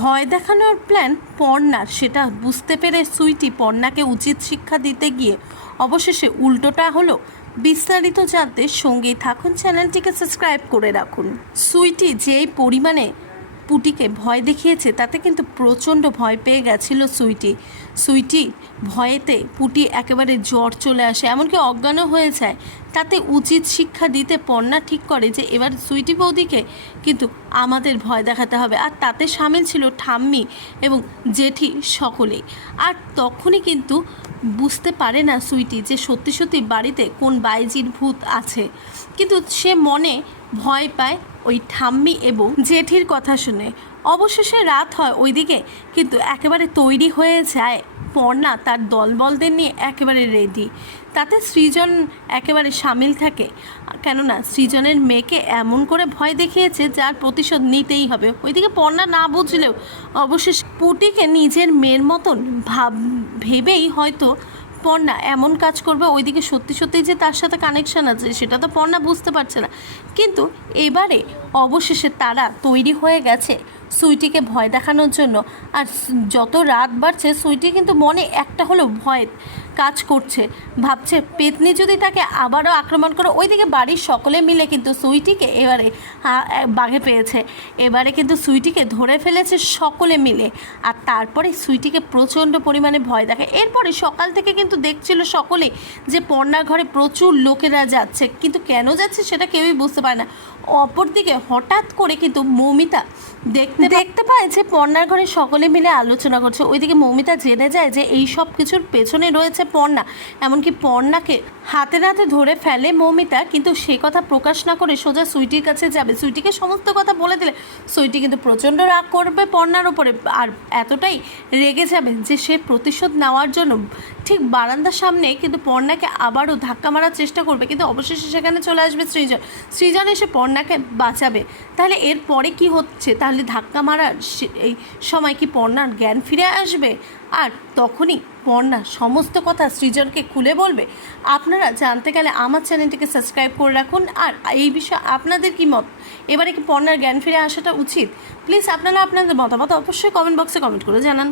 ভয় দেখানোর প্ল্যান পর্ণার, সেটা বুঝতে পেরে সুইটি পর্ণাকে উচিত শিক্ষা দিতে গিয়ে অবশেষে উল্টোটা হলো। বিস্তারিত জানতে সঙ্গেই থাকুন, চ্যানেলটিকে সাবস্ক্রাইব করে রাখুন। সুইটি যেই পরিমাণে পুটিকে ভয় দেখিয়েছে তাতে কিন্তু প্রচণ্ড ভয় পেয়ে গেছিল সুইটি ভয়েতে পুটি একেবারে জ্বর চলে আসে, এমনকি অজ্ঞানও হয়ে যায়। তাতে উচিত শিক্ষা দিতে পর্ণা ঠিক করে যে এবার সুইটি বৌদিকে কিন্তু আমাদের ভয় দেখাতে হবে, আর তাতে সামিল ছিল ঠাম্মি এবং জেঠি সকলেই। আর তখনই কিন্তু বুঝতে পারে না সুইটি যে সত্যি সত্যি বাড়িতে কোন বাইজির ভূত আছে, কিন্তু সে মনে ভয় পায় ওই ঠাম্মি এবং জেঠির কথা শুনে। অবশেষে রাত হয় ওইদিকে, কিন্তু একেবারে তৈরি হয়ে যায় পর্ণা তার দলবলদের নিয়ে একেবারে রেডি। তাতে সৃজন একেবারে সামিল থাকে, কেননা সৃজনের মেয়েকে এমন করে ভয় দেখিয়েছে যার প্রতিশোধ নিতেই হবে। ওইদিকে পর্ণা না বুঝলেও অবশেষে পুটিকে নিজের মেয়ের মতন ভেবেই হয়তো পর্ণা এমন কাজ করবে। ওইদিকে সত্যি সত্যি যে তার সাথে কানেকশান আছে সেটা তো পর্ণা বুঝতে পারছে না, কিন্তু এবারে অবশেষে তারা তৈরি হয়ে গেছে সুইটিকে ভয় দেখানোর জন্য। আর যত রাত বাড়ছে সুইটি কিন্তু মনে একটা হলো ভয় কাজ করছে, ভাবছে পেতনি যদি তাকে আবারও আক্রমণ করে। ওইদিকে বাড়ির সকলে মিলে কিন্তু সুইটিকে এবারে বাঘে পেয়েছে, এবারে কিন্তু সুইটিকে ধরে ফেলেছে সকলে মিলে। আর তারপরে সুইটিকে প্রচণ্ড পরিমাণে ভয় দেখে। এরপরে সকাল থেকে কিন্তু দেখছিল সকলে যে পর্ণার ঘরে প্রচুর লোকেরা যাচ্ছে, কিন্তু কেন যাচ্ছে সেটা কেউই বুঝতে পারে না। অপরদিকে হঠাৎ করে কিন্তু মৌমিতা দেখতে পায় যে পর্ণার ঘরে সকলে মিলে আলোচনা করছে। ওইদিকে মৌমিতা জেনে যায় যে এই সব কিছুর পেছনে রয়েছে পর্ণা, এমনকি পর্ণাকে হাতে নাতে ধরে ফেলে মৌমিতা, কিন্তু সে কথা প্রকাশ না করে সোজা সুইটির কাছে যাবে। সুইটিকে সমস্ত কথা বলে দিলে সুইটি কিন্তু প্রচণ্ড রাগ করবে পর্ণার ওপরে, আর এতটাই রেগে যাবে যে সে প্রতিশোধ নেওয়ার জন্য ঠিক বারান্দার সামনে কিন্তু পর্ণাকে আবারও ধাক্কা মারার চেষ্টা করবে। কিন্তু অবশেষে সেখানে চলে আসবে সৃজন এসে পর্ণাকে বাঁচাবে। তাহলে এরপরে কি হচ্ছে? তাহলে ধাক্কা মারার এই সময় কি পর্ণার জ্ঞান ফিরে আসবে? আর তখনই পর্ণা সমস্ত কথা সৃজনকে খুলে বলবে। আপনারা জানতে গেলে আমার চ্যানেলটিকে সাবস্ক্রাইব করে রাখুন। আর এই বিষয়ে আপনাদের কি মত? এবারে কি পর্ণার জ্ঞান ফিরে আসাটা উচিত? প্লিজ আপনারা আপনাদের মতামত অবশ্যই কমেন্ট বক্সে কমেন্ট করে জানান।